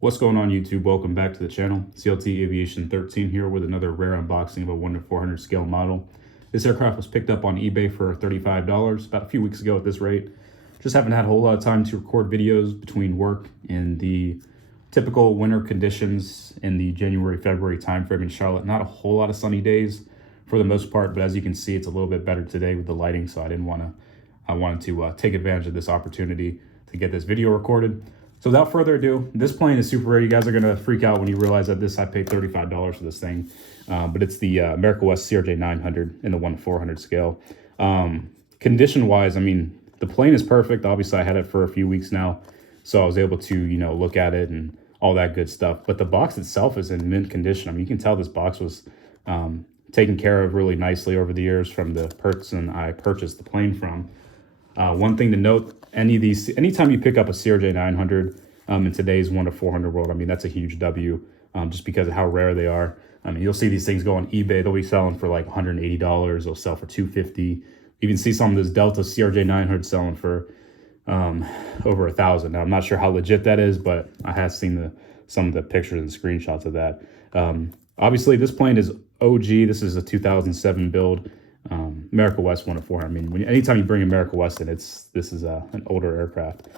What's going on, YouTube? Welcome back to the channel. CLT Aviation 13 here with another rare unboxing of a 1/400 scale model. This aircraft was picked up on eBay for $35 about a few weeks ago at this rate. Just haven't had a whole lot of time to record videos between work and the typical winter conditions in the January-February timeframe in Charlotte. Not a whole lot of sunny days for the most part, but as you can see, it's a little bit better today with the lighting, so I wanted to take advantage of this opportunity to get this video recorded. So without further ado, this plane is super rare. You guys are gonna freak out when you realize that I paid $35 for this thing. But it's the America West CRJ 900 in the 1/400 scale. Condition wise, I mean, the plane is perfect. Obviously I had it for a few weeks now, so I was able to, look at it and all that good stuff. But the box itself is in mint condition. I mean, you can tell this box was taken care of really nicely over the years from the person I purchased the plane from. One thing to note, anytime you pick up a CRJ 900 in today's 1/400 world, I mean, that's a huge W just because of how rare they are. I mean, you'll see these things go on eBay. They'll be selling for like $180. They'll sell for $250. You even see some of this Delta CRJ 900 selling for over $1,000. Now, I'm not sure how legit that is, but I have seen some of the pictures and screenshots of that. Obviously, this plane is OG. This is a 2007 build. America West 1/400. I mean, anytime you bring America West in, this is an older aircraft.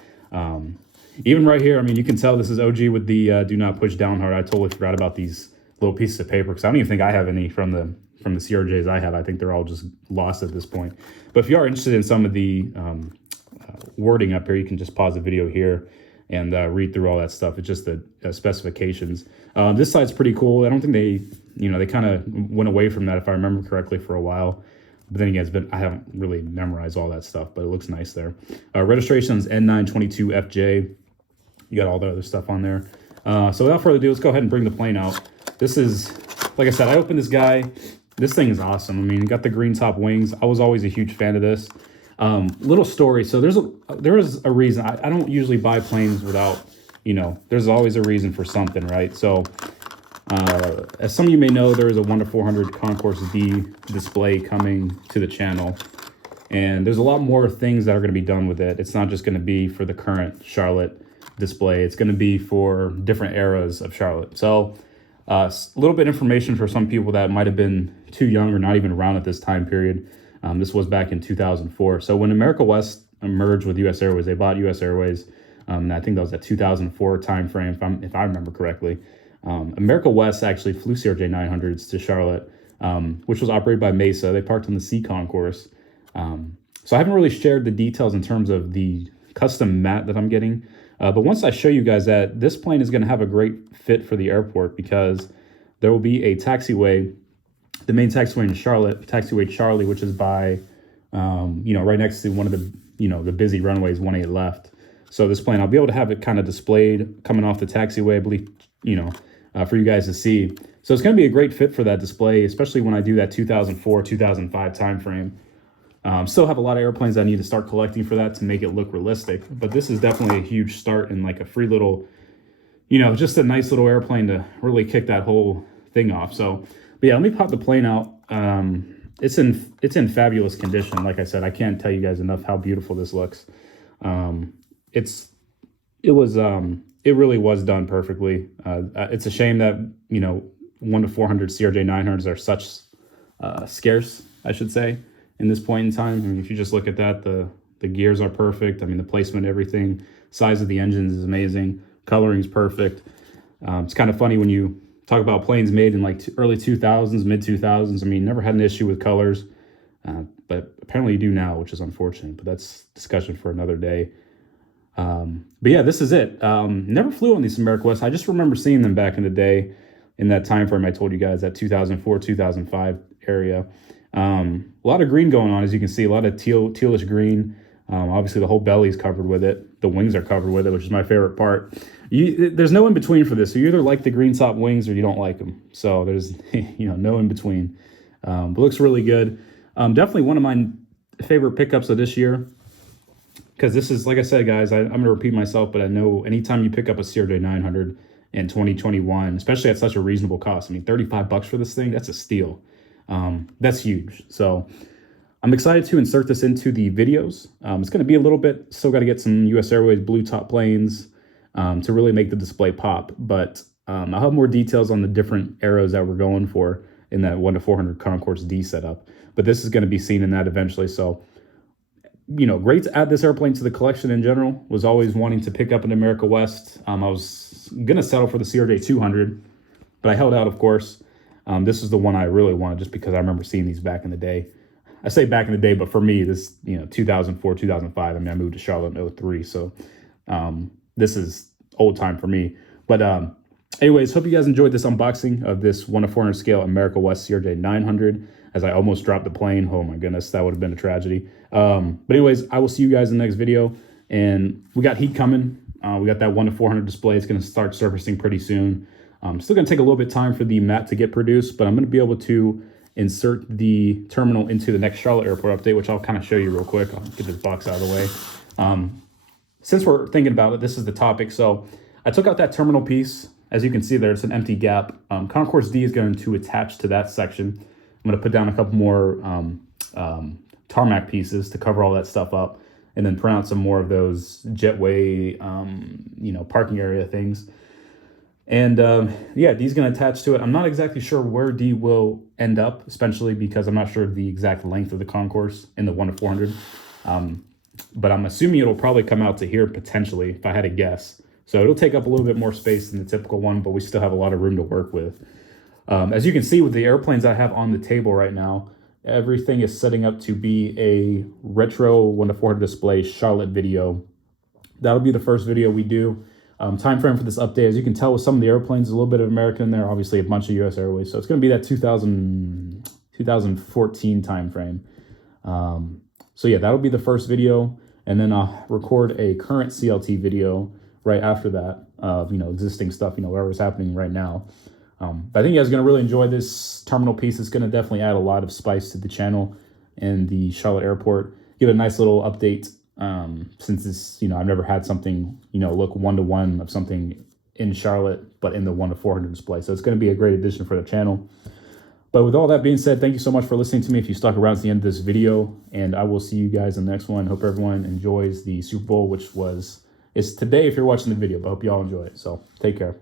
Even right here, I mean, you can tell this is OG with the do not push down hard. I totally forgot about these little pieces of paper because I don't even think I have any from the CRJs I have. I think they're all just lost at this point. But if you are interested in some of the wording up here, you can just pause the video here and read through all that stuff. It's just the specifications. This side's pretty cool. I don't think they kind of went away from that, if I remember correctly, for a while. But then again, I haven't really memorized all that stuff, but it looks nice there. Registration is N922FJ. You got all the other stuff on there. So without further ado, let's go ahead and bring the plane out. This is, like I said, I opened this guy. This thing is awesome. I mean, you got the green top wings. I was always a huge fan of this. Little story. So there is a reason. I don't usually buy planes without, there's always a reason for something, right? So as some of you may know, there is a 1/400 Concourse D display coming to the channel. And there's a lot more things that are going to be done with it. It's not just going to be for the current Charlotte display. It's going to be for different eras of Charlotte. So a little bit of information for some people that might have been too young or not even around at this time period. This was back in 2004. So when America West merged with US Airways, they bought US Airways. And I think that was that 2004 timeframe, if I remember correctly. America West actually flew CRJ 900s to Charlotte, which was operated by Mesa. They parked on the C concourse. So I haven't really shared the details in terms of the custom mat that I'm getting. But once I show you guys that, this plane is going to have a great fit for the airport because there will be a taxiway, the main taxiway in Charlotte, taxiway Charlie, which is by, right next to one of the, the busy runways, 18 left. So this plane, I'll be able to have it kind of displayed coming off the taxiway, I believe, for you guys to see. So it's going to be a great fit for that display, especially when I do that 2004, 2005 timeframe. Still have a lot of airplanes I need to start collecting for that to make it look realistic. But this is definitely a huge start and like a free little, just a nice little airplane to really kick that whole thing off. So, but yeah, let me pop the plane out. It's in fabulous condition. Like I said, I can't tell you guys enough how beautiful this looks. It really was done perfectly. It's a shame that 1/400 CRJ 900s are such scarce, I should say, in this point in time. I mean, if you just look at that, the gears are perfect. I mean, the placement, everything, size of the engines is amazing. Coloring is perfect. It's kind of funny when you talk about planes made in like early 2000s, mid 2000s. I mean, never had an issue with colors, but apparently you do now, which is unfortunate. But that's discussion for another day. But yeah, this is it. Never flew on these America West. I just remember seeing them back in the day in that time frame I told you guys, that 2004, 2005 area. A lot of green going on, as you can see, a lot of tealish green. Obviously the whole belly is covered with it. The wings are covered with it, which is my favorite part. There's no in between for this. So you either like the green top wings or you don't like them. So there's, no in between. But looks really good. Definitely one of my favorite pickups of this year. Because this is, like I said, guys, I'm going to repeat myself, but I know anytime you pick up a CRJ 900 in 2021, especially at such a reasonable cost, I mean, $35 for this thing, that's a steal. That's huge. So I'm excited to insert this into the videos. It's going to be a little bit, still got to get some US Airways blue top planes, to really make the display pop. But I'll have more details on the different arrows that we're going for in that 1-400 Concourse D setup. But this is going to be seen in that eventually. So, you know, great to add this airplane to the collection in general. Was always wanting to pick up an America West. I was going to settle for the CRJ 200, but I held out, of course. This is the one I really wanted just because I remember seeing these back in the day. I say back in the day, but for me, this, you know, 2004, 2005. I mean, I moved to Charlotte in 03, so this is old time for me. But anyways, hope you guys enjoyed this unboxing of this 1-400 scale America West CRJ 900. As I almost dropped the plane. Oh my goodness, that would have been a tragedy. But anyways, I will see you guys in the next video. And we got heat coming. We got that 1-400 display. It's going to start surfacing pretty soon. Still going to take a little bit of time for the mat to get produced, but I'm going to be able to insert the terminal into the next Charlotte airport update, which I'll kind of show you real quick. I'll get this box out of the way. Since we're thinking about it, this is the topic. So I took out that terminal piece. As you can see there, it's an empty gap. Concourse D is going to attach to that section. I'm going to put down a couple more tarmac pieces to cover all that stuff up, and then print out some more of those jetway, you know, parking area things. And yeah, D's going to attach to it. I'm not exactly sure where D will end up, especially because I'm not sure the exact length of the concourse in the 1-400. But I'm assuming it'll probably come out to here potentially, if I had to guess. So it'll take up a little bit more space than the typical one, but we still have a lot of room to work with. As you can see with the airplanes I have on the table right now, everything is setting up to be a retro 1-400 display Charlotte video. That'll be the first video we do. Time frame for this update, as you can tell with some of the airplanes, a little bit of American in there, obviously a bunch of US Airways. So it's going to be that 2014 time frame. So yeah, that'll be the first video. And then I'll record a current CLT video right after that of, you know, existing stuff, you know, whatever's happening right now. But I think you guys are going to really enjoy this terminal piece. It's going to definitely add a lot of spice to the channel and the Charlotte airport. Give it a nice little update since this, you know, I've never had something, you know, look one-to-one of something in Charlotte, but in the 1-400 display. So it's going to be a great addition for the channel. But with all that being said, thank you so much for listening to me if you stuck around to the end of this video. And I will see you guys in the next one. Hope everyone enjoys the Super Bowl, which is today if you're watching the video, but I hope you all enjoy it. So take care.